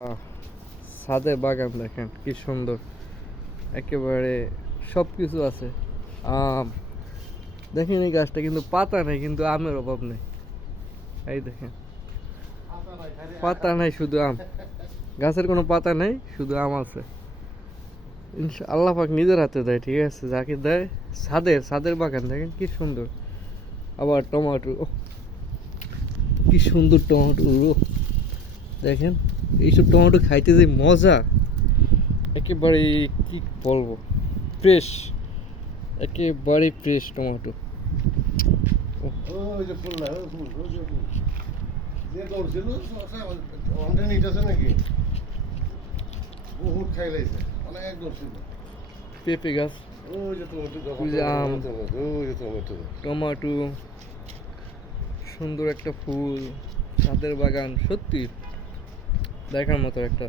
আহ, ছাদে বাগান দেখেন কি সুন্দর, একেবারে সব কিছু আছে। আম দেখেন এই গাছটা কিন্তু পাতা নেই, কিন্তু আমের অভাব নেই। এই দেখেন পাতা নাই, শুধু আম। গাছের কোনো পাতা নেই, শুধু আম আছে। আল্লাহ পাক নিজের হাতে দেয়, ঠিক আছে, যাকে দেয়। ছাদের বাগান দেখেন কি সুন্দর। আবার টমেটো, কি সুন্দর টমেটো দেখেন। এইসব টমেটো খাইতে যে মজা, একেবারে কি বলবো, ফ্রেশ, একেবারে ফ্রেশ টমেটো। ওই যে ফুল না, ওই ফুল, ওই যে ফুল। যে ধরছিল, অনেক নিট আছে নাকি? বহুত খাই লাইছে, অনেক ধরছিল। পেঁপে গাছ, ওই যে টমেটো, ওই যে আম, ওই যে টমেটো। টমেটো, সুন্দর একটা ফুল, ছাদের বাগান সত্যি দেখার মতো একটা